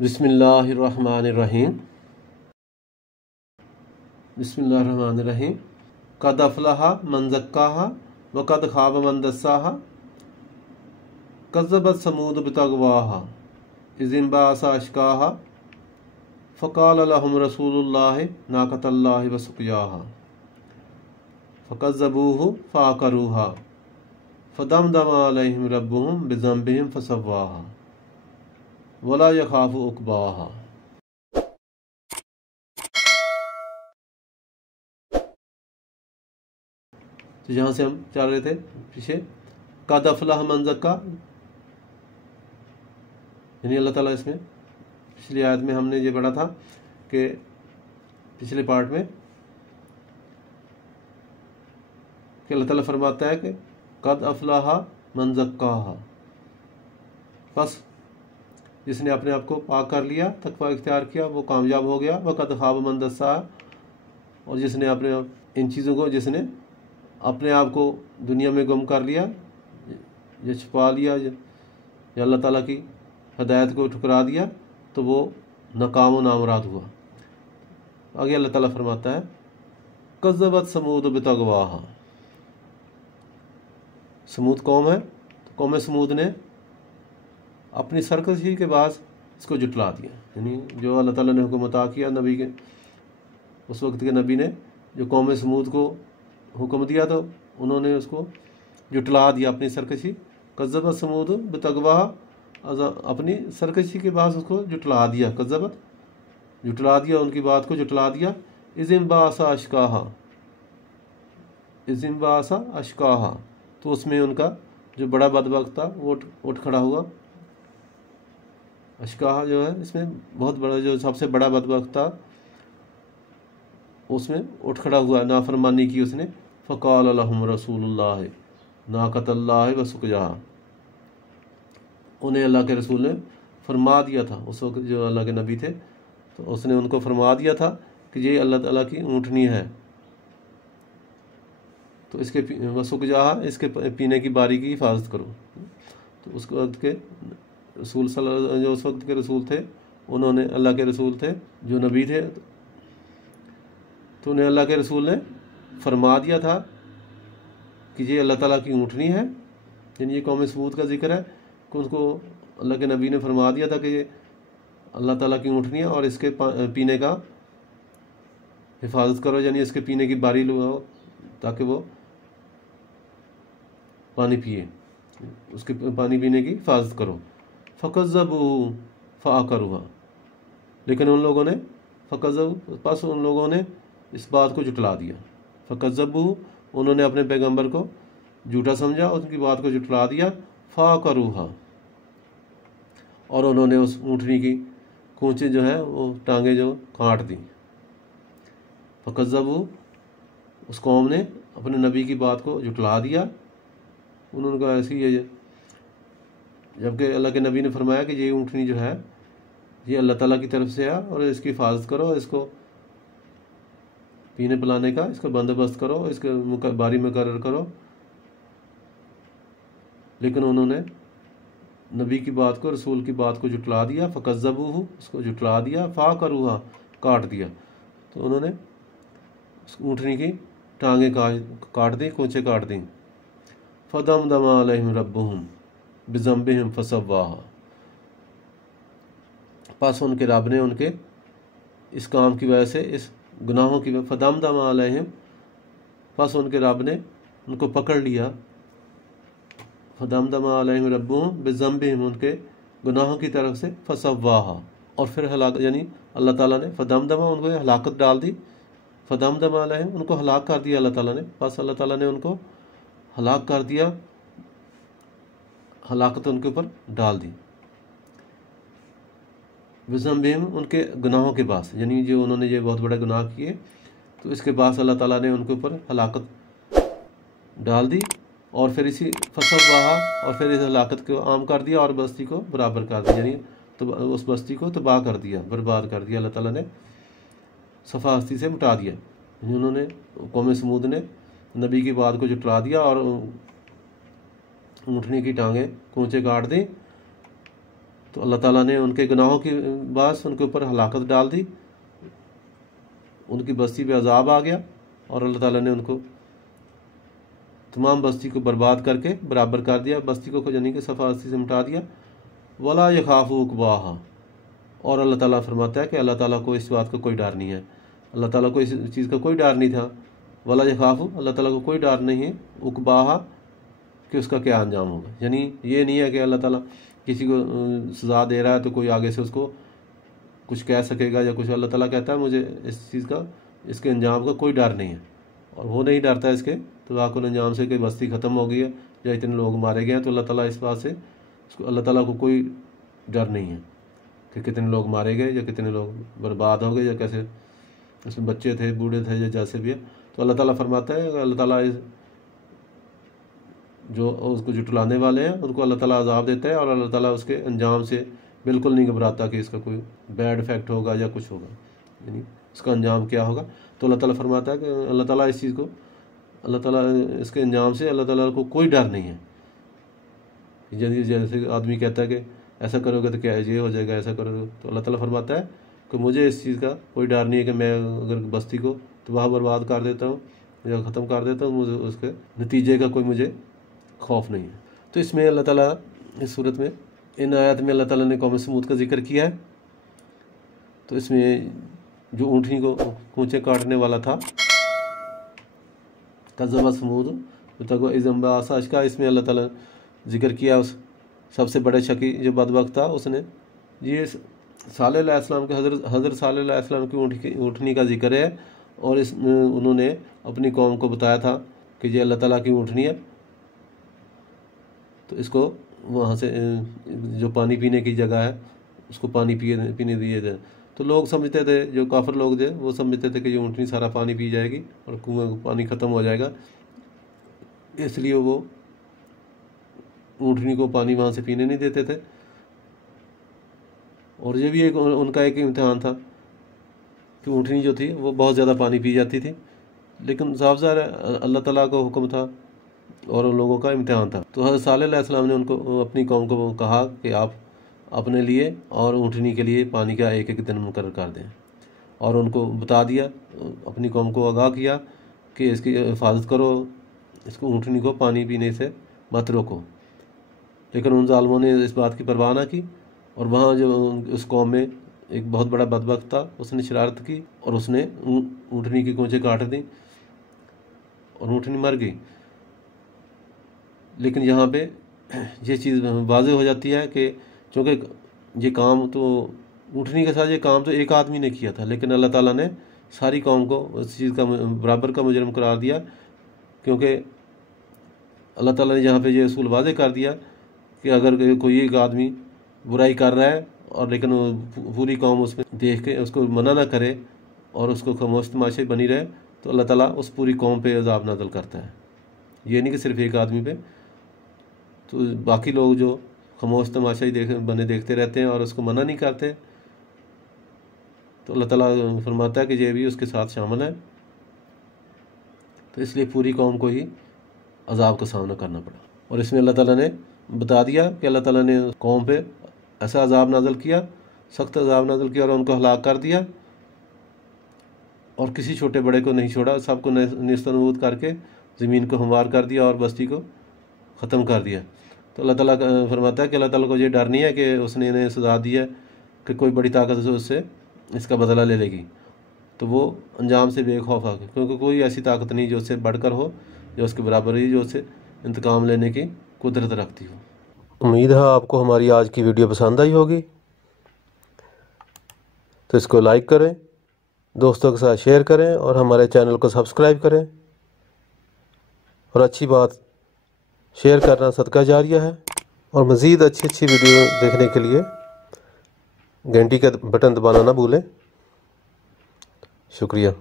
बिस्मिल्लाहिर्रहमानिर्रहीम। बिस्मिल्लाहिर्रहमानिर्रहीम। कद अफ़लहा मन ज़क्काहा व कद खाब मन दस्साहा। कज़्ज़बत समूद बितग़वाहा इज़ इंबअसा अशक़ाहा। फ़क़ाल लहुम रसूलुल्लाहि नाक़तल्लाहि व सुक़याहा। फ़कज़्ज़बूहु फ़अक़रूहा फ़दमदम अलैहिम रब्बुहुम बिज़ंबिहिम फ़सव्वाहा वला यख़ाफ़ु उक़बाहा। तो यहाँ से हम चल रहे थे पीछे, कद अफ़लह मन ज़क्का, यानी अल्लाह ताला इसमें पिछली आयत में हमने ये पढ़ा था कि पिछले पार्ट में कि अल्लाह ताला फरमाता है कि कद अफ़लह मन ज़क्काहा, बस जिसने अपने आप को पाक कर लिया, तकवा इख्तियार किया, वो कामयाब हो गया। व कद खाब मन दस्साहा, और जिसने अपने इन चीज़ों को, जिसने अपने आप को दुनिया में गुम कर लिया या छुपा लिया या अल्लाह ताला की हदायत को ठुकरा दिया, तो वो नाकाम व नामुराद हुआ। आगे अल्लाह ताला फरमाता है कज़्ज़बत समूद बितग़वाहा। समूद कौम है, तो कौम समूद ने अपनी सरकशी के बाद इसको जुटला दिया। यानी जो अल्लाह ताला ने हुक्म अता किया नबी के, उस वक्त के नबी ने जो कौम समूद को हुक्म दिया, तो उन्होंने उसको जुटला दिया अपनी सरकशी। कज़्ज़बत समूद बितग़वाहा, अपनी सरकशी के बाद उसको जुटला दिया। कज़्ज़बत, जुटला दिया, उनकी बात को जुटला दिया। इज़ इंबअसा अशक़ाहा, इज़ इंबअसा अशक़ाहा, तो उसमें उनका जो बड़ा बदबख्त था वो उठ खड़ा हुआ। अशक़ाहा जो है, इसमें बहुत बड़ा, जो सबसे बड़ा बदबख्त था, उसमें उठ खड़ा हुआ, नाफरमानी की उसने। फ़क़ाल लहुम रसूलुल्लाहि नाक़तल्लाहि व सुक़याहा, उन्हें अल्लाह के रसूल ने फरमा दिया था, उस वक्त जो अल्लाह के नबी थे, तो उसने उनको फरमा दिया था कि ये अल्लाह ताला की ऊँटनी है, तो इसके वसुक़याहा, इसके पीने की बारी की हिफाजत करो। तो उस वक्त के रसूल जो उस वक्त के रसूल थे, उन्होंने, अल्लाह के रसूल थे, जो नबी थे, तो उन्हें अल्लाह के रसूल ने फरमा दिया था कि ये अल्लाह ताला की ऊँटनी है। यानी ये कौम समूद का जिक्र है कि उनको अल्लाह के नबी ने फरमा दिया था कि ये अल्लाह ताला की ऊँटनी है और इसके पीने का हिफाजत करो, यानी इसके पीने की बारी लो ताकि वो पानी पिए, उसके पानी पीने की हिफाजत करो। फ़कज़्ज़बूहु फ़अक़रूहा, लेकिन उन लोगों ने बस उन लोगों ने इस बात को जुटला दिया। फ़कज़्ज़बूहु, उन्होंने अपने पैगंबर को झूठा समझा, उनकी बात को जुटला दिया। फ़अक़रूहा, और उन्होंने उस ऊँटनी की कूँचे जो है, वो टांगे जो काट दी। फ़कज़्ज़बूहु, उस कौम ने अपने नबी की बात को जुटला दिया। उन्होंने कहा ऐसी है, जबकि अल्लाह के नबी ने फरमाया कि ये ऊँटनी जो है, ये अल्लाह ताला की तरफ से है और इसकी हिफाजत करो, इसको पीने पिलाने का इसका बंदोबस्त करो, इसके बारी मुकर्रर करो। लेकिन उन्होंने नबी की बात को, रसूल की बात को जुटला दिया। फ़कज़्ज़बूहु, उसको जुटला दिया। फ़अक़रूहा, काट दिया, तो उन्होंने उस ऊँटनी की टांगें काट दी, कूँचे काट दी। फ़दमदम अलैहिम रब्बुहुम बिज़ंबिहिम फ़सव्वाहा, पास उनके रब ने उनके इस काम की वजह से, इस गुनाहों की वजह, फ़दमदम अलैहिम, पास उनके रब ने उनको पकड़ लिया। फ़दमदम अलैहिम रब्बुहुम बिज़ंबिहिम, उनके गुनाहों की तरफ से। फ़सव्वाहा, और फिर हलाक, यानी अल्लाह ताला ने फ़दमदम, उनको हलाकत डाल दी। फ़दमदम अलैहिम, उनको हलाक कर दिया अल्लाह ताला ने, बस अल्लाह ताला ने उनको हलाक कर दिया, हलाकत उनके ऊपर डाल दी। बिज़ंबिहिम, उनके गुनाहों के बाद, यानी जो उन्होंने ये बहुत बड़े गुनाह किए, तो इसके बाद अल्लाह ताला ने उनके ऊपर हलाकत डाल दी। और फिर इसी फ़सव्वाहा, और फिर इस हलाकत को आम कर दिया और बस्ती को बराबर कर दिया, यानी तो उस बस्ती को तबाह कर दिया, बर्बाद कर दिया। अल्लाह ताला ने सफ़ा हस्ती से मिटा दिया। उन्होंने, कौम समूद ने नबी की बात को जुटला दिया और ऊँटनी की टांगें कूँचे काट दी। तो अल्लाह ताला ने उनके गुनाहों की बास उनके ऊपर हलाकत डाल दी, उनकी बस्ती पे अजाब आ गया और अल्लाह ताला ने उनको तमाम बस्ती को बर्बाद करके बराबर कर दिया, बस्ती को यानी कि सफारसी से मिटा दिया। वला यखाफू उक़बाहा, और अल्लाह ताला फरमाता है कि अल्लाह ताला को इस बात का कोई डर नहीं है, अल्लाह ताला को इस चीज़ का कोई डर नहीं था। वला यखाफू, अल्लाह ताला को कोई डर नहीं है, उक़बाहा, कि उसका क्या अंजाम होगा। यानी ये नहीं है कि अल्लाह ताला किसी को सज़ा दे रहा है तो कोई आगे से उसको कुछ कह सकेगा या कुछ। अल्लाह ताला कहता है मुझे इस चीज़ का, इसके अंजाम का कोई डर नहीं है, और वो नहीं डरता है इसके तबाकुल अंजाम से कि बस्ती ख़त्म हो गई है या इतने लोग मारे गए हैं। तो अल्लाह ताला इस बात से, अल्लाह ताला को कोई डर नहीं है कि कितने लोग मारे गए या कितने लोग बर्बाद हो गए या कैसे, उसमें बच्चे थे, बूढ़े थे या जैसे भी है। तो अल्लाह ताला फरमाता है, अल्लाह ताला जो उसको जुटलाने वाले हैं उनको अल्लाह ताला अजाब देता है, और अल्लाह ताला उसके अंजाम से बिल्कुल नहीं घबराता कि इसका कोई बैड इफेक्ट होगा या कुछ होगा, यानी उसका अंजाम क्या होगा। तो अल्लाह ताला फरमाता है कि अल्लाह ताला इस चीज़ को, अल्लाह ताला इसके अंजाम से अल्लाह ताला को कोई डर नहीं है। यदि जैसे आदमी कहता है कि ऐसा करोगे तो क्या ये हो जाएगा, ऐसा करोगे, तो अल्लाह ताला फरमाता है कि मुझे इस चीज़ का कोई डर नहीं है कि मैं अगर बस्ती को तबाह बर्बाद कर देता हूँ या ख़त्म कर देता हूँ, मुझे उसके नतीजे का कोई मुझे खौफ नहीं है। तो इसमें अल्लाह ताला इस सूरत में, इन आयत में अल्लाह ताला ने कौम समूद का जिक्र किया है। तो इसमें जो ऊँटनी को कूचे काटने वाला था, कज़्ज़बा समूद तक इज़्ज़म्बासाश का, इसमें अल्लाह ताला जिक्र किया उस सबसे बड़े शकी जो बदबख्त था उसने। ये सालेह अलैहिस्सलाम के हज़रत सालेह अलैहिस्सलाम की ऊँटनी का जिक्र है, और इस उन्होंने अपनी कौम को बताया था कि ये अल्लाह ताला की ऊँटनी है, तो इसको वहाँ से जो पानी पीने की जगह है उसको पानी पीने दिए जाए। तो लोग समझते थे, जो काफिर लोग थे वो समझते थे कि ये ऊँटनी सारा पानी पी जाएगी और कुएं का पानी ख़त्म हो जाएगा, इसलिए वो ऊँटनी को पानी वहाँ से पीने नहीं देते थे। और ये भी उनका एक इम्तिहान था कि ऊँटनी जो थी वो बहुत ज़्यादा पानी पी जाती थी, लेकिन साफ ज़ाहिर है अल्लाह ताला का हुक्म था और उन लोगों का इम्तिहान था। तो हज़रत सालेह अलैहिस्सलाम ने उनको, अपनी कौम को कहा कि आप अपने लिए और ऊँटनी के लिए पानी का एक एक दिन मुकर्रर कर दें, और उनको बता दिया, अपनी कौम को आगाह किया कि इसकी हिफाजत करो, इसको ऊँटनी को पानी पीने से मत रोको। लेकिन उन ज़ालिमों ने इस बात की परवाह ना की, और वहाँ जो उस कौम में एक बहुत बड़ा बदबख्त था, उसने शरारत की और उसने ऊँटनी की कूँचे काट दी और ऊँटनी मर गई। लेकिन यहाँ पे ये चीज़ वाज़ेह हो जाती है कि चूँकि ये काम तो ऊँटनी के साथ, ये काम तो एक आदमी ने किया था, लेकिन अल्लाह ताला ने सारी कौम को उस चीज़ का बराबर का मुजरिम करार दिया, क्योंकि अल्लाह ताला ने यहाँ पे ये असूल वाज़ेह कर दिया कि अगर कोई एक आदमी बुराई कर रहा है और लेकिन पूरी कौम उसमें देख के उसको मना ना करे और उसको खामोश तमाशे बनी रहे, तो अल्लाह ताला उस पूरी कौम पे अज़ाब नाज़िल करता है। ये नहीं कि सिर्फ एक आदमी पे, तो बाकी लोग जो खामोश तमाशा ही देखते रहते हैं और उसको मना नहीं करते, तो अल्लाह ताला फरमाता है कि ये भी उसके साथ शामिल है। तो इसलिए पूरी कौम को ही अज़ाब का सामना करना पड़ा। और इसमें अल्लाह ताला ने बता दिया कि अल्लाह ताला ने कौम पे ऐसा अज़ाब नाज़िल किया, सख्त अज़ाब नाज़िल किया और उनको हलाक कर दिया, और किसी छोटे बड़े को नहीं छोड़ा, सबको नेस्तनाबूद करके ज़मीन को हमवार कर दिया और बस्ती को ख़त्म कर दिया। तो अल्लाह ताला फरमाता है कि अल्लाह ताला को ये डर नहीं है कि उसने इन्हें सज़ा दी है कि कोई बड़ी ताकत से उससे इसका बदला ले लेगी, तो वो अंजाम से बेखौफ आके, क्योंकि कोई ऐसी ताकत नहीं जो उससे बढ़कर हो, जो उसके बराबर ही, जो उससे इंतकाम लेने की कुदरत रखती हो। उम्मीद है आपको हमारी आज की वीडियो पसंद आई होगी, तो इसको लाइक करें, दोस्तों के साथ शेयर करें और हमारे चैनल को सब्सक्राइब करें। और अच्छी बात, शेयर करना सदका जारिया है। और मज़ीद अच्छी वीडियो देखने के लिए घंटी का बटन दबाना ना भूलें। शुक्रिया।